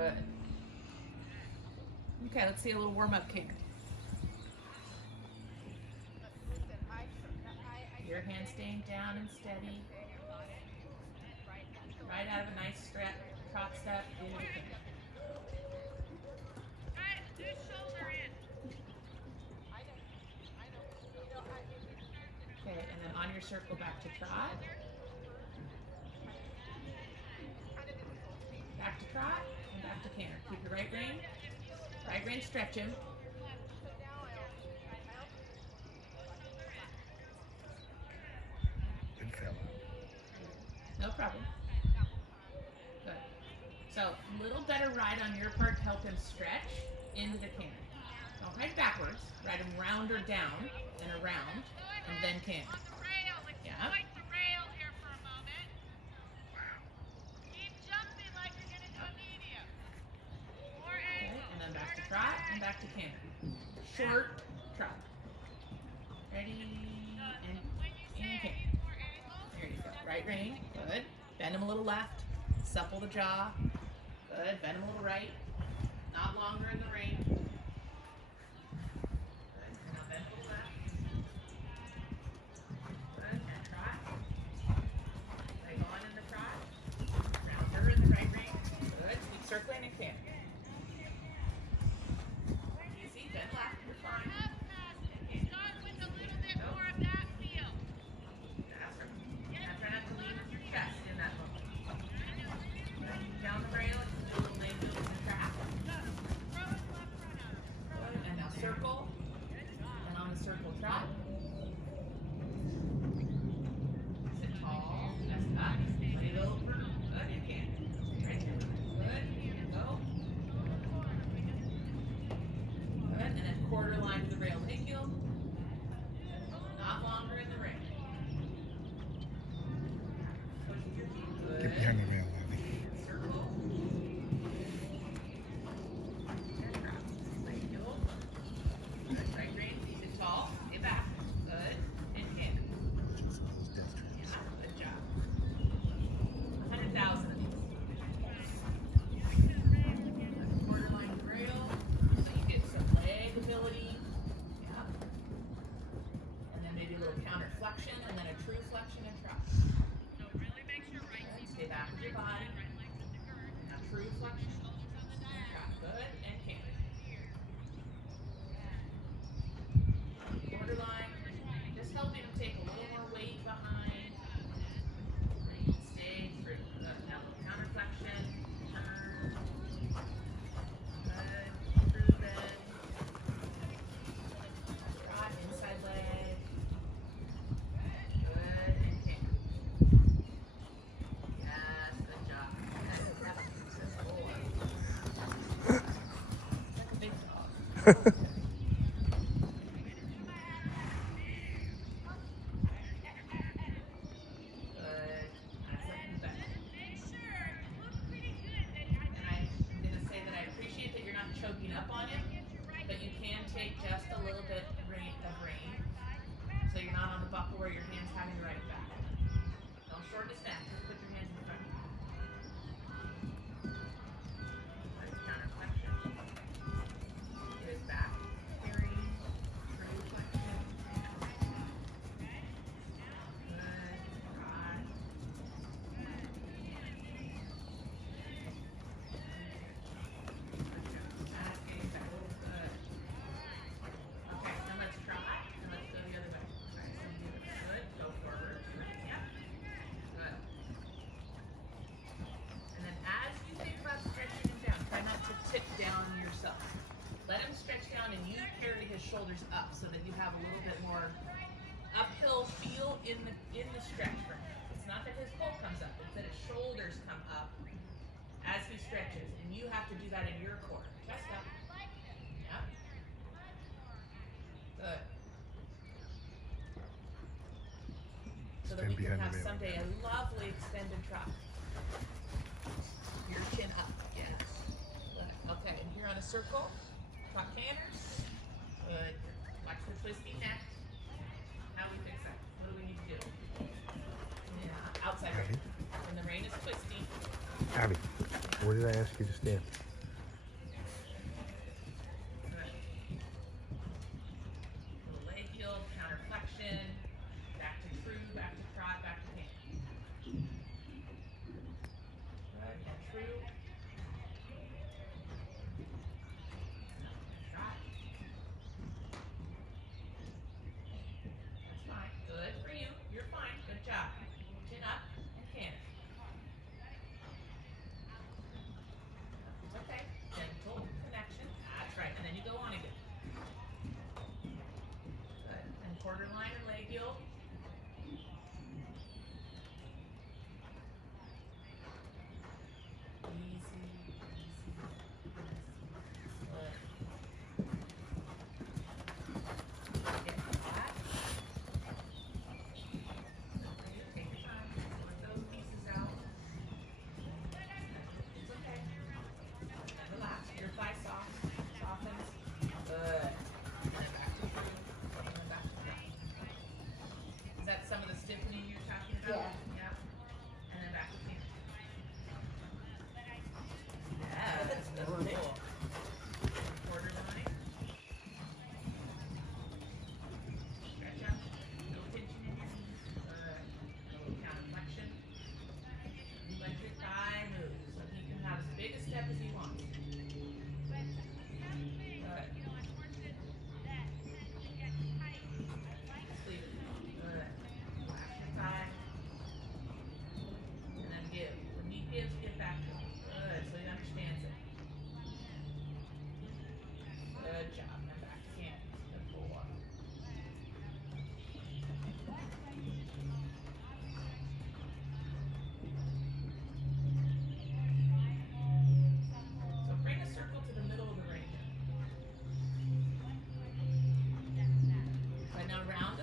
Good. Okay, let's see a little warm-up kick. Your hand staying down and steady. Right out of a nice stretch, trot step into the kick. Okay, and then on your circle back to trot. Back to trot and back to canter. Keep your right rein. Right rein stretching. It fell out. No problem. Good. So, a little better ride on your part to help him stretch into the canter. Don't ride backwards. Ride him round or down, then around, and then canter. Yeah. Okay, and then back to trot and back to canter. Short trot. Ready and canter. There you go. Right rein. Good. Bend him a little left. Supple the jaw. Good. Bend him a little right. Not longer in the rein. Good. And now bend a little left. Good. And trot. Leg on in the trot. Rounder in the right rein. Good. Keep circling and canter. Easy. Bend left. You're fine. Down the rail, do a little leg move in the trap. And now circle. And on the circle trot. Sit tall. Chest up. Let it over. Good. You can. Right here. Good. Go. Good. And then quarter line to the rail. Leg heel. Not longer in the rail. Push your feet. Good. Get behind the rail, Abby. Right rein, keep it tall, stay back. Good. And canter. Yeah, good job. 100,000 of these. Quarter line to rail, so you get some leg ability. Yeah. And then maybe a little counter flexion, and then a true flexion and trot. Good. Stay back with your body. Now true flexion. And trot. Good. And canter. Borderline, just helping him take a little more weight behind. Stay true. Good. Now counter flexion, turn. Good. True bend. Trot, inside leg. Good. And kick. Yes, good job. That's a good boy. Like a big dog. Choking up on him, but you can take just a little bit of rein, so you're not on the buckle where your hand's having to ride it back. Don't shorten his neck, just put your hands in front of you. Counter flexion. Get his back. Carry. True flexion. Good. Right. Tip down yourself. Let him stretch down and you carry his shoulders up so that you have a little bit more uphill feel in the stretch for him. It's not that his pull comes up, it's that his shoulders come up as he stretches, and you have to do that in your core. Chest up. Yep. Good. So that we can have someday a lovely extended trot. Your chin up. Yes. Okay, and here on a circle, trot canters. Good. Watch the twisty neck. How do we fix that? What do we need to do? Yeah, outside rein. When the rein is twisty. Abby, where did I ask you to stand?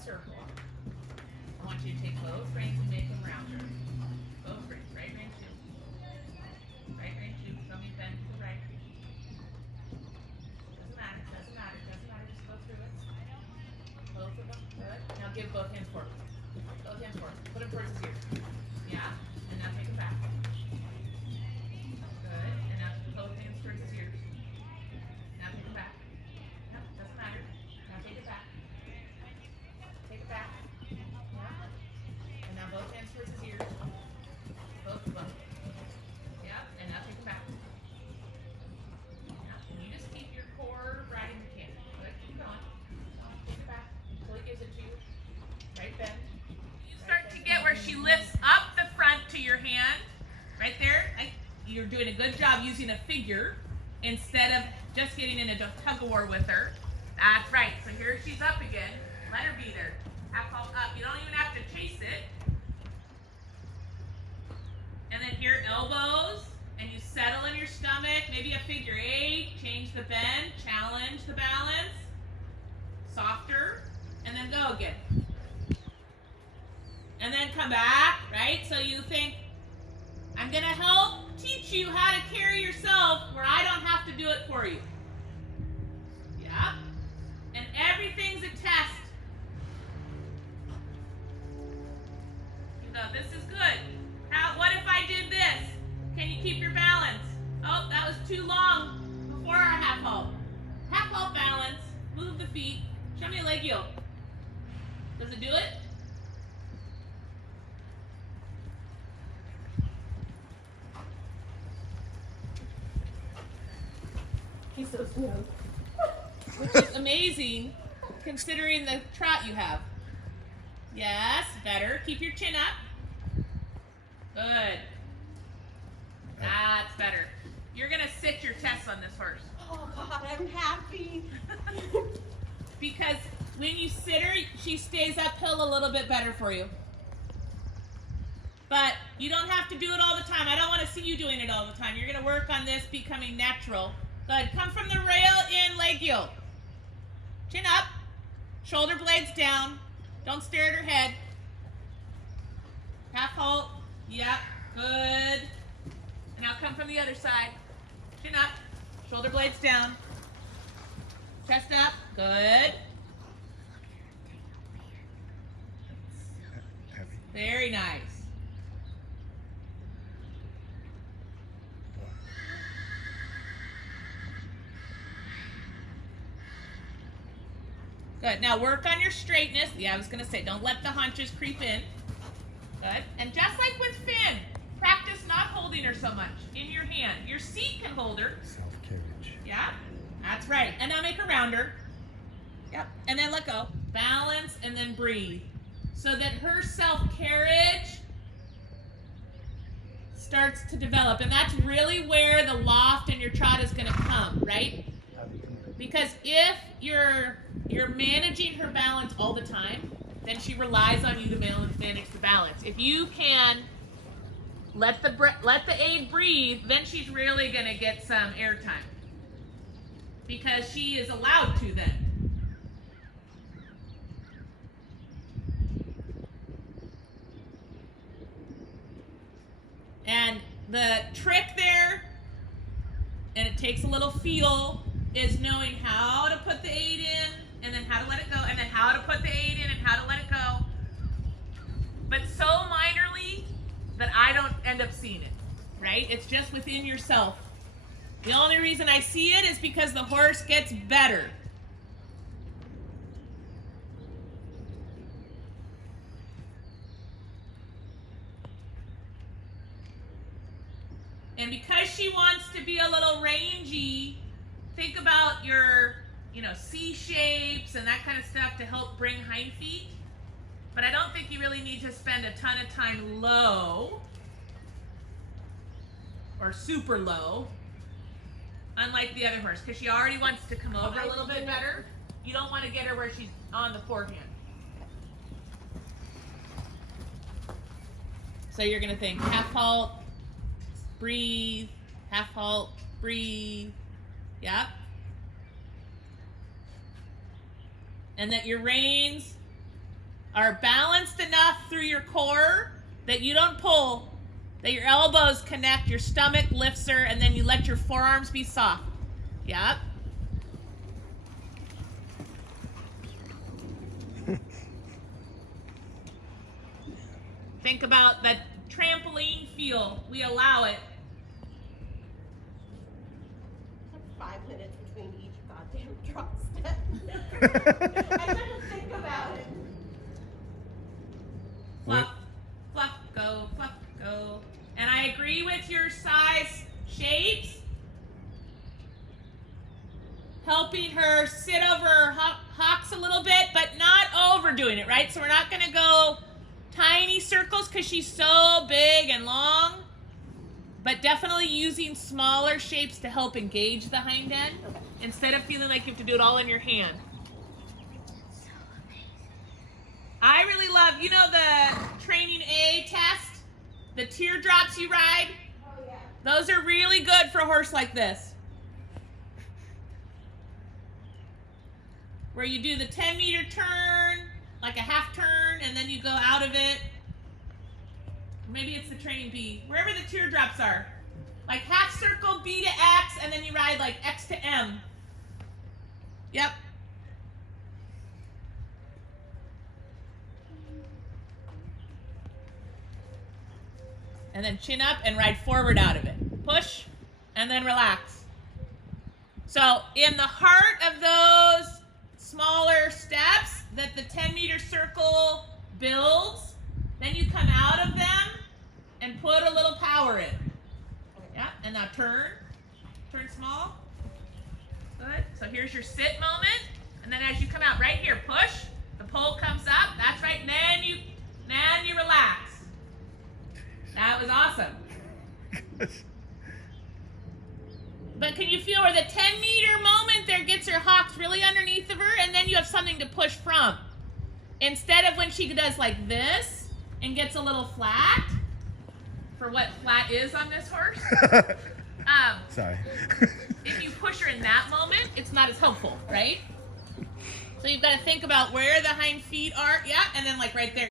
circle. I want you to take both reins and make them rounder. Both reins, right rein two. Right rein two, from you bend to the right. Doesn't matter, doesn't matter, doesn't matter, just go through it. Both of them, good. Now give both hands forward. Both hands forward. Put them towards his ear. Yeah, and now take them back. Good, and now both hands towards his ears. Now take them back. No, doesn't matter. Now take it back. Take it back. Yeah. And now both hands towards his ears. Both of them. Yeah, and now take them back. Yeah, and you just keep your core right in the can. Good, keep going. Take it back until he gives it to you. Right bend. You start to get where she lifts up the front to your hand. Right there. You're doing a good job using a figure instead of just getting in a tug-of-war with her. That's right. So here she's up again. Let her be there. Half halt up. You don't even have to chase it. And then here, elbows. And you settle in your stomach. Maybe a figure eight. Change the bend. Challenge the balance. Softer. And then go again. And then come back, right? So you think, I'm going to help teach you how to carry yourself where I don't have to do it for you. Yeah. And everything's a test. You know, this is good. What if I did this? Can you keep your balance? Oh, that was too long before our half halt. Half halt balance. Move the feet. Show me a leg yoke. Does it do it? He's so slow. Which is amazing considering the trot you have. Yes, better. Keep your chin up. Good. That's better. You're going to sit your test on this horse. Oh God, I'm happy. Because when you sit her, she stays uphill a little bit better for you. But you don't have to do it all the time. I don't want to see you doing it all the time. You're going to work on this becoming natural. Good. Come from the rail in, leg yoke. Chin up. Shoulder blades down. Don't stare at her head. Half halt. Yep. Good. And now come from the other side. Chin up. Shoulder blades down. Chest up. Good. Very nice. Good. Now work on your straightness. Yeah, I was going to say, don't let the haunches creep in. Good. And just like with Finn, practice not holding her so much in your hand. Your seat can hold her. Self-carriage. Yeah, that's right. And now make her rounder. Yep. And then let go. Balance and then breathe. So that her self-carriage starts to develop. And that's really where the loft in your trot is going to come, right? Because if you're managing her balance all the time, then she relies on you to manage the balance. If you can let the aid breathe, then she's really going to get some airtime. Because she is allowed to then. And the trick there, and it takes a little feel, is knowing how to put the aid in, and then how to let it go, and then how to put the aid in, and how to let it go. But so minorly that I don't end up seeing it, right? It's just within yourself. The only reason I see it is because the horse gets better. And because she wants to be a little rangy, think about your, C shapes and that kind of stuff to help bring hind feet. But I don't think you really need to spend a ton of time low or super low, unlike the other horse, because she already wants to come over a little bit better. You don't want to get her where she's on the forehand. So you're going to think half halt, breathe, half halt, breathe. Yep. And that your reins are balanced enough through your core that you don't pull, that your elbows connect, your stomach lifts her, and then you let your forearms be soft. Yep. Think about that trampoline feel. We allow it. That's 5 minutes between each goddamn drop step. I didn't think about it. Fluff, fluff, go, fluff, go. And I agree with your size shapes. Helping her sit over her hocks a little bit, but not overdoing it, right? So we're not going to go tiny circles because she's so big and long, but definitely using smaller shapes to help engage the hind end instead of feeling like you have to do it all in your hand. I really love, you know, the training A test, the teardrops you ride? Oh, yeah. Those are really good for a horse like this. Where you do the 10-meter turn, like a half turn, and then you go out of it. Maybe it's the training B, wherever the teardrops are. Like half circle B to X, and then you ride like X to M. Yep. And then chin up and ride forward out of it. Push, and then relax. So in the heart of those smaller steps that the 10-meter circle builds, then you come out of them and put a little power in. Yeah, and now turn small. Good. So here's your sit moment, and then as you come out right here, push. The pole comes up. That's right. And then you relax. That was awesome. But can you feel where the 10-meter moment there gets her hocks really underneath of her, and then you have something to push from. Instead of when she does like this and gets a little flat, for what flat is on this horse. Sorry. If you push her in that moment, it's not as helpful, right? So you've got to think about where the hind feet are. Yeah, and then like right there.